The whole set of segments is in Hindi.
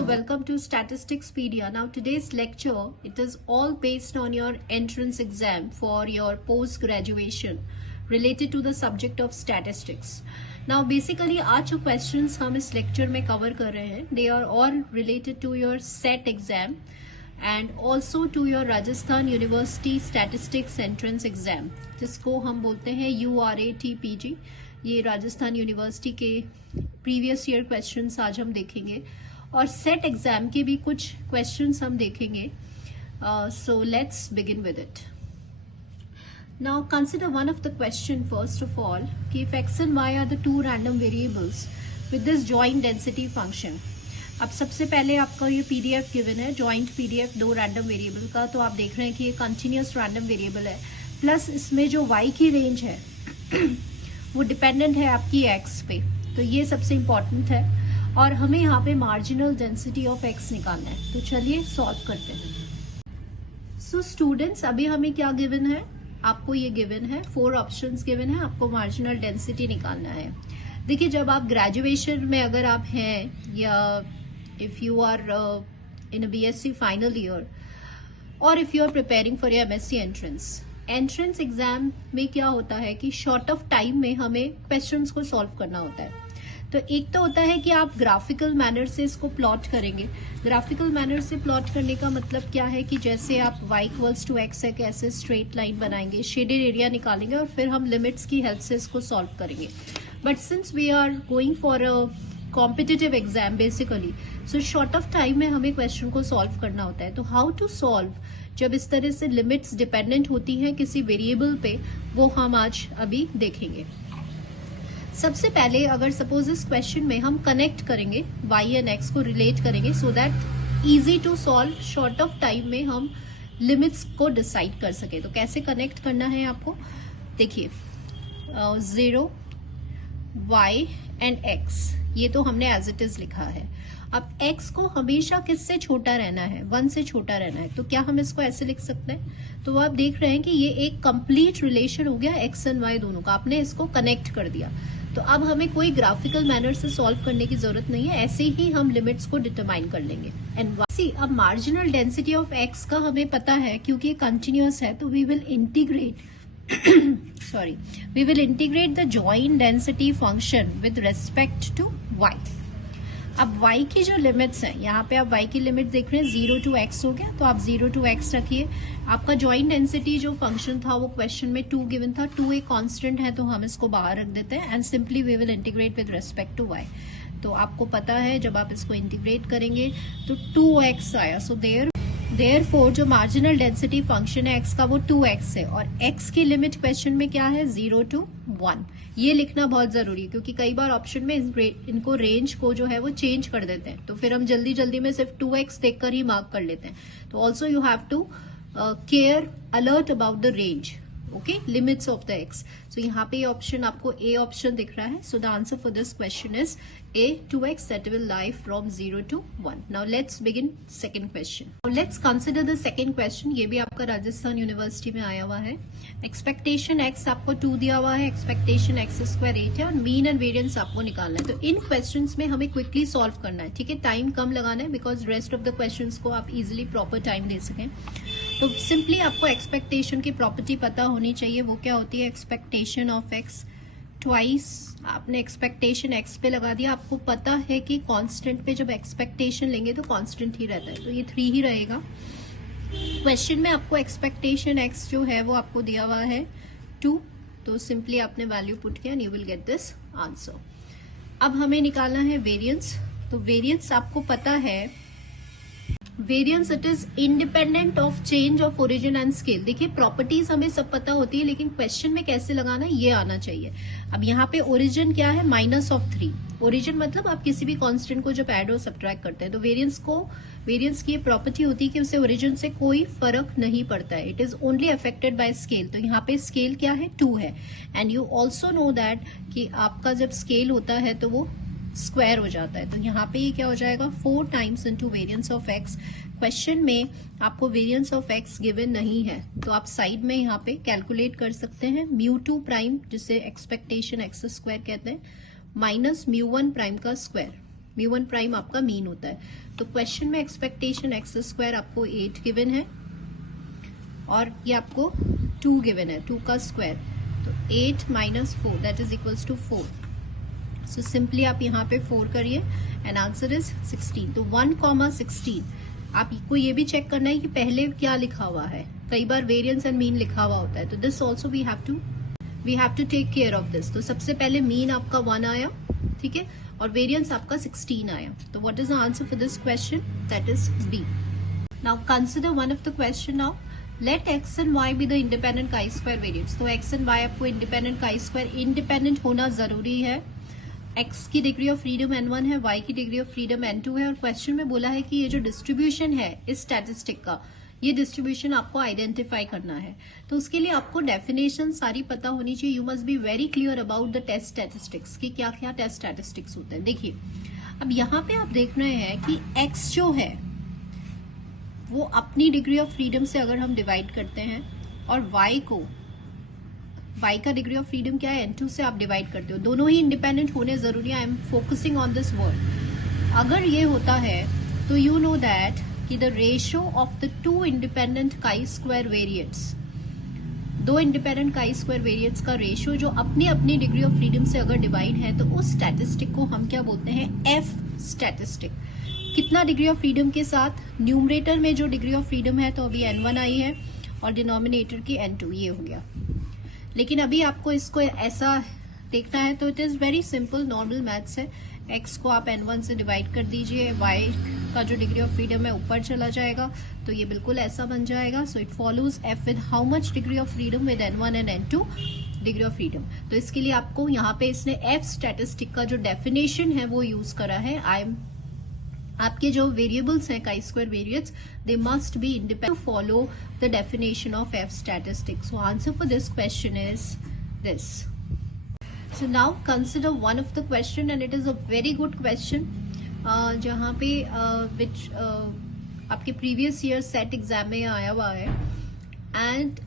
so welcome to Statisticspedia. Now today's lecture, it is all based on your entrance exam for your post-graduation related to the subject of statistics. Now basically आज जो questions हम इस lecture में cover कर रहे हैं, they are all related to your SET exam and also to your Rajasthan University Statistics Entrance Exam, जिसको हम बोलते हैं URATPG. ये राजस्थान यूनिवर्सिटी के प्रीवियस ईयर क्वेश्चंस आज हम देखेंगे और सेट एग्जाम के भी कुछ क्वेश्चंस हम देखेंगे. So let's begin with it. Now consider one of the question first of all कि if x and y are the two random variables with this joint density function. अब सबसे पहले आपका ये पीडीएफ गिवन है, जॉइंट पीडीएफ दो रैंडम वेरिएबल का. तो आप देख रहे हैं कि ये कंटिन्यूअस रैंडम वेरिएबल है, प्लस इसमें जो y की रेंज है वो डिपेंडेंट है आपकी x पे. तो ये सबसे इंपॉर्टेंट है और हमें यहाँ पे मार्जिनल डेंसिटी ऑफ x निकालना है. तो चलिए सॉल्व करते हैं. सो स्टूडेंट्स, अभी हमें क्या गिवन है? आपको ये गिवन है, 4 ऑप्शंस गिवन है, आपको मार्जिनल डेंसिटी निकालना है. देखिए, जब आप ग्रेजुएशन में अगर आप हैं या if you are in a BSc final year और if you are preparing for your MSc entrance exam में क्या होता है कि शॉर्ट ऑफ टाइम में हमें क्वेश्चंस को सॉल्व करना होता है. तो एक तो होता है कि आप ग्राफिकल मैनर से इसको प्लॉट करेंगे. ग्राफिकल मैनर से प्लॉट करने का मतलब क्या है कि जैसे आप y इक्वल्स टू x है, कैसे स्ट्रेट लाइन बनाएंगे, शेडेड एरिया निकालेंगे और फिर हम लिमिट्स की हेल्प से इसको सॉल्व करेंगे. But since we are going for a competitive exam basically, so short of time में हमें क्वेश्चन को सॉल्व करना होता है. तो हाउ टू सॉल्व जब इस तरह से लिमिट्स डिपेंडेंट होती हैं किसी वेरिएबल पे, वो हम आज अभी देखेंगे. सबसे पहले अगर सपोज इस क्वेश्चन में हम कनेक्ट करेंगे y एंड x को रिलेट करेंगे so that easy to solve, short of time में हम लिमिट्स को डिसाइड कर सके. तो कैसे कनेक्ट करना है आपको? देखिए, 0 y एंड x ये तो हमने एज इट इज लिखा है. अब x को हमेशा किससे छोटा रहना है? 1 से छोटा रहना है. तो क्या हम इसको ऐसे लिख सकते हैं? तो आप देख रहे हैं कि ये एक कंप्लीट रिलेशन हो गया x एंड y दोनों का. आपने इसको कनेक्ट कर दिया. तो अब हमें कोई ग्राफिकल मैनर से सॉल्व करने की जरूरत नहीं है, ऐसे ही हम लिमिट्स को डिटरमाइन कर लेंगे. एंड अब मार्जिनल डेंसिटी ऑफ x का हमें पता है क्योंकि ये कंटिन्यूअस है. तो we will integrate we will integrate the joint density function with respect to y. अब y की जो लिमिट्स हैं, यहाँ पे आप y की लिमिट देख रहे हैं, 0 to x हो गया. तो आप 0 to x रखिए. आपका जॉइंट डेंसिटी जो फंक्शन था वो क्वेश्चन में 2 गिवन था. 2 एक कांस्टेंट है तो हम इसको बाहर रख देते हैं and simply we will integrate with respect to y. तो आपको पता है जब आप इसको इंटीग्रेट करेंगे तो 2x आया. सो देयरफॉर जो मार्जिनल डेंसिटी फंक्शन है x का वो 2x है और x की लिमिट क्वेश्चन में क्या है? 0 to 1. ये लिखना बहुत जरूरी है क्योंकि कई बार ऑप्शन में इनको रेंज को जो है वो चेंज कर देते हैं. तो फिर हम जल्दी जल्दी में सिर्फ 2x देखकर ही मार्क कर लेते हैं. तो also you have to care alert about the range, okay, limits of the x. So यहाँ पे ऑप्शन आपको ए ऑप्शन दिख रहा है. So the answer for this question is a 2x that will lie from 0 to 1. Now let's begin second question. Now let's consider the second question. ये भी आपका राजस्थान यूनिवर्सिटी में आया हुआ है. एक्सपेक्टेशन x आपको 2 दिया हुआ है, एक्सपेक्टेशन x स्क्वायर 8 है और मीन एंड वेरिएंस आपको निकालना है. तो इन क्वेश्चंस में हमें क्विकली सॉल्व करना है, ठीक है. टाइम कम लगाना है because rest of the questions को आप इजिली प्रॉपर टाइम दे सकें. तो सिंपली आपको एक्सपेक्टेशन की प्रॉपर्टी पता होनी चाहिए. वो क्या होती है? Expectation of x twice. आपने एक्सपेक्टेशन x पे लगा दिया. आपको पता है कि कांस्टेंट पे जब एक्सपेक्टेशन लेंगे तो कांस्टेंट ही रहता है, तो ये 3 ही रहेगा. क्वेश्चन में आपको एक्सपेक्टेशन x जो है वो आपको दिया हुआ है 2. तो सिंपली आपने वैल्यू पुट किया and you will get this answer. अब हमें निकालना है वेरिएंस. तो वेरिएंस आपको पता है, variance it is independent of change of origin and scale. देखिए, प्रॉपर्टीज हमें सब पता होती है लेकिन क्वेश्चन में कैसे लगाना है ये आना चाहिए. अब यहाँ पे ओरिजिन क्या है? -3. ओरिजिन मतलब आप किसी भी कांस्टेंट को जब ऐड और सब्ट्रैक्ट करते हैं तो वेरिएंस की प्रॉपर्टी होती है कि उसे ओरिजिन से कोई फर्क नहीं पड़ता है. It is only affected by scale. तो यहाँ पे स्केल क्या है? 2 है. And you also know that कि आपका जब स्केल होता है तो वो स्क्वायर हो जाता है. तो यहाँ पे ये क्या हो जाएगा? 4 times into variance of x. Question में आपको वेरिएंस ऑफ x गिवन नहीं है तो आप साइड में यहाँ पे कैलकुलेट कर सकते हैं. μ2 प्राइम जिसे एक्सपेक्टेशन x स्क्वायर कहते हैं माइनस μ1 प्राइम का स्क्वायर. μ1 प्राइम आपका मीन होता है। तो क्वेश्चन में एक्सपेक्टेशन एक्स स्क्वायर आपको 8 गिवन है और ये आपको 2 गिवन है, 2 का स्क्वायर, तो 8 minus 4 that is equals to 4। So simply आप यहाँ पे 4 करिए एंड आंसर इज 16। तो 1,16 आपको ये भी चेक करना है कि पहले क्या लिखा हुआ है, कई बार वेरिएंस एंड मीन लिखा हुआ होता है, तो this also we have to take care of this. तो सबसे पहले मीन आपका 1 आया, ठीक है, और वेरिएंस आपका 16 आया। तो what is the answer for this question? That is B. Now consider one of the question now, let x and y be the independent chi square variants. तो एक्स एंड वाई आपको इंडिपेंडेंट काई स्क्वायर इंडिपेंडेंट होना जरूरी है। एक्स की डिग्री ऑफ फ्रीडम n1 है, वाई की डिग्री ऑफ फ्रीडम n2 है, और क्वेश्चन में बोला है कि ये जो डिस्ट्रीब्यूशन है इस स्टैटिस्टिक का, ये डिस्ट्रीब्यूशन आपको आइडेंटिफाई करना है। तो उसके लिए आपको डेफिनेशन सारी पता होनी चाहिए। You must be very clear about the test statistics कि क्या क्या टेस्ट स्टैटिस्टिक्स होते हैं। देखिए अब यहाँ पे आप देख रहे हैं कि एक्स जो है वो अपनी डिग्री ऑफ फ्रीडम से अगर हम डिवाइड करते हैं और वाई का डिग्री ऑफ फ्रीडम क्या है, n2 से आप डिवाइड करते हो, दोनों ही इंडिपेंडेंट होने जरूरी है। I am focusing on this word. अगर ये होता है तो यू नो दैट कि the ratio of the two independent chi square variants, दो इंडिपेंडेंट काई स्क्वायर वेरिएंट्स का रेशियो जो अपनी अपनी डिग्री ऑफ फ्रीडम से अगर डिवाइड है, तो उस स्टैटिस्टिक को हम क्या बोलते हैं? F statistic. कितना डिग्री ऑफ फ्रीडम के साथ? न्यूमरेटर में जो डिग्री ऑफ फ्रीडम है तो अभी n1 आई है और डिनोमिनेटर की n2, ये हो गया। लेकिन अभी आपको इसको ऐसा देखना है तो it is very simple, normal maths है। x को आप n1 से डिवाइड कर दीजिए, y का जो डिग्री ऑफ फ्रीडम है ऊपर चला जाएगा, तो ये बिल्कुल ऐसा बन जाएगा। So it follows f with how much degree of freedom with n1 and n2 degree of freedom. तो इसके लिए आपको यहाँ पे इसने f स्टैटिस्टिक का जो डेफिनेशन है वो यूज करा है। आपके जो वेरिएबल्स हैं chi square variants, they must be independent to follow the definition of f statistic. So answer for this question is this. So now consider one of the question and it is a very good question जहाँ पे which आपके previous year set exam में आया हुआ है and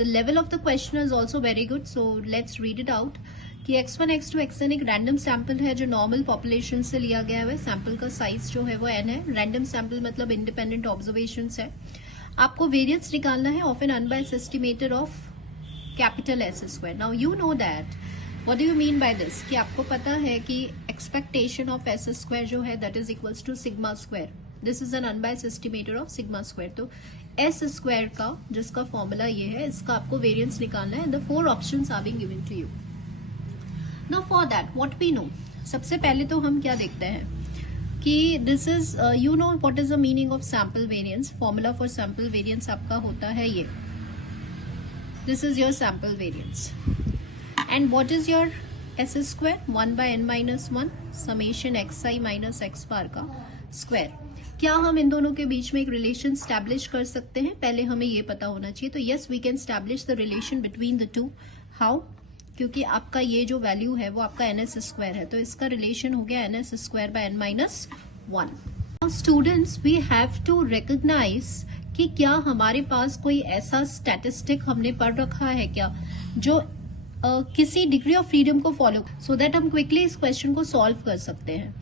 the level of the question is also very good, so let's read it out कि x1 x2 xn एक random sample है जो normal population से लिया गया है। sample का size जो है वो n है। random sample मतलब independent observations है। आपको variance निकालना है of an unbiased estimator of capital S square। Now you know that What do you mean by this? कि आपको पता है कि expectation of S square जो है that is equals to sigma square. This is an unbiased estimator of sigma square. तो S square का जिसका फॉर्मूला ये है, इसका आपको वेरिएंस निकालना है and the 4 options are being given to you. Now for that what we know? सबसे पहले तो हम क्या देखते हैं कि this is you know what is the meaning of sample variance. Formula for sample variance आपका होता है ये. This is your sample variance. And what is your s square? 1 by n minus 1 summation xi minus x bar का स्क्वायर। क्या हम इन दोनों के बीच में एक रिलेशन स्टैब्लिश कर सकते हैं? पहले हमें ये पता होना चाहिए। तो yes we can establish the relation between the two. How? क्योंकि आपका ये जो वैल्यू है वो आपका ns स्क्वायर है, तो इसका रिलेशन हो गया ns square by n minus 1। Students we have to recognise कि क्या हमारे पास कोई ऐसा स्टैटिस्टिक हमने पढ़ रखा है क्या जो किसी डिग्री ऑफ फ्रीडम को फॉलो, सो दैट हम क्विकली इस क्वेश्चन को सॉल्व कर सकते हैं।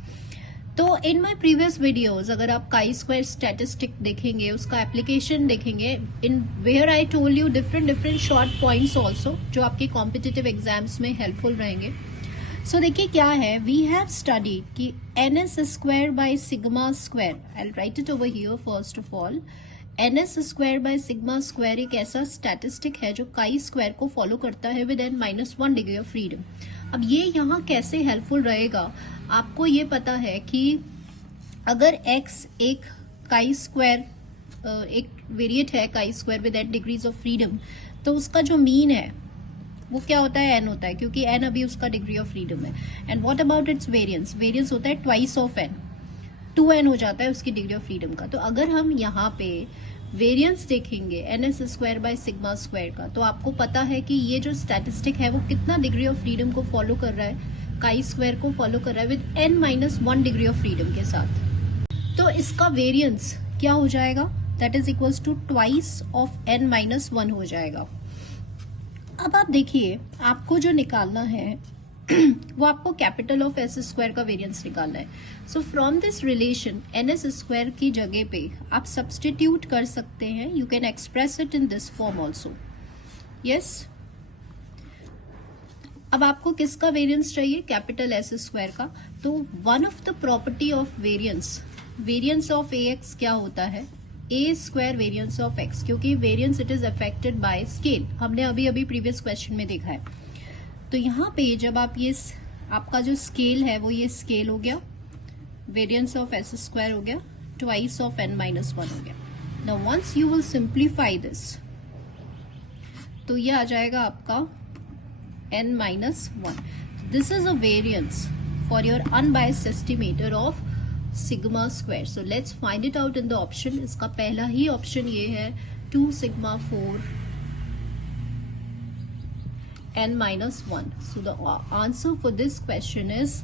तो इन माय प्रीवियस वीडियोस अगर आप काई स्क्वायर स्टैटिस्टिक देखेंगे, उसका एप्लीकेशन देखेंगे, in where I told you different short points also जो आपके कॉम्पिटिटिव एग्जाम्स में हेल्पफुल रहेंगे। सो देखिए क्या है, वी हैव स्टडीड कि ns square by sigma square, I will write it over here first of all, ns square by sigma square एक ऐसा स्टैटिस्टिक है जो काई स्क्वायर को फॉलो करता है with n minus 1 degree of freedom. अब ये यहाँ कैसे हेल्पफुल रहेगा, आपको ये पता है कि अगर x एक काई स्क्वायर एक वेरिएट है chi square with n degrees of freedom, तो उसका जो मीन है वो क्या होता है? n होता है, क्योंकि n अभी उसका डिग्री ऑफ फ्रीडम है। And what about it's variance? Variance होता है ट्वाइस ऑफ n, 2n हो जाता है उसकी डिग्री ऑफ फ्रीडम का। तो अगर हम यहाँ पे वेरिएंस देखेंगे ns square by sigma square का, तो आपको पता है कि ये जो स्टैटिस्टिक है वो कितना डिग्री ऑफ फ्रीडम को फॉलो कर रहा है? काई स्क्वायर को फॉलो कर रहा है with n minus 1 degree of freedom के साथ। तो इसका वेरिएंस क्या हो जाएगा? That is equals to twice of n minus 1 हो जाएगा। अब आप देखिए, आपको जो निकालना है वो आपको कैपिटल ऑफ एस स्क्वायर का वेरिएंस निकालना है. So from this relation n s square की जगह पे आप सब्सटीट्यूट कर सकते हैं. You can express it in this form also. Yes, अब आपको किसका वेरिएंस चाहिए? कैपिटल एस स्क्वायर का. तो one of the property of variance of A x क्या होता है? ए स्क्वायर वेरिएंस ऑफ एक्स, क्योंकि variance it is affected by scale. हमने अभी प्रीवियस क्वेश्चन में देखा है. तो यहाँ पे जब आप ये आपका जो स्केल है वो ये स्केल हो गया, वेरिएंस ऑफ एस स्क्वायर हो गया, ट्वाइस ऑफ n माइनस 1 हो गया. Now once you will simplify this, तो ये आ जाएगा आपका n minus 1. This is a variance for your unbiased estimator of sigma square. So let's find it out in the option. इसका पहला ही ऑप्शन ये है 2 sigma 4 n minus 1. So the answer for this question is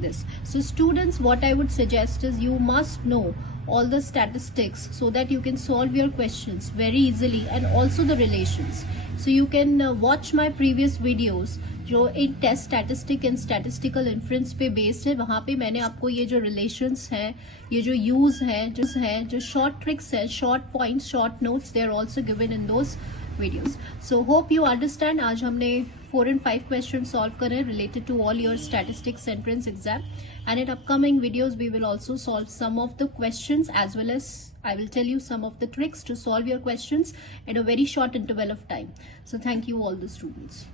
this. So students, what I would suggest is you must know all the statistics so that you can solve your questions very easily, and also the relations. So you can watch my previous videos जो एक test statistic and statistical inference पे बेस्ड है. वहां पे मैंने आपको ये जो रिलेशंस हैं, ये जो यूज है, जो शॉर्ट ट्रिक्स है, short points, short notes, they are also given in those videos. So hope you understand. आज हमने 4 and 5 questions solve करे related to all your statistics entrance exam, and in upcoming videos we will also solve some of the questions, as well as I will tell you some of the tricks to solve your questions in a very short interval of time. So thank you all the students.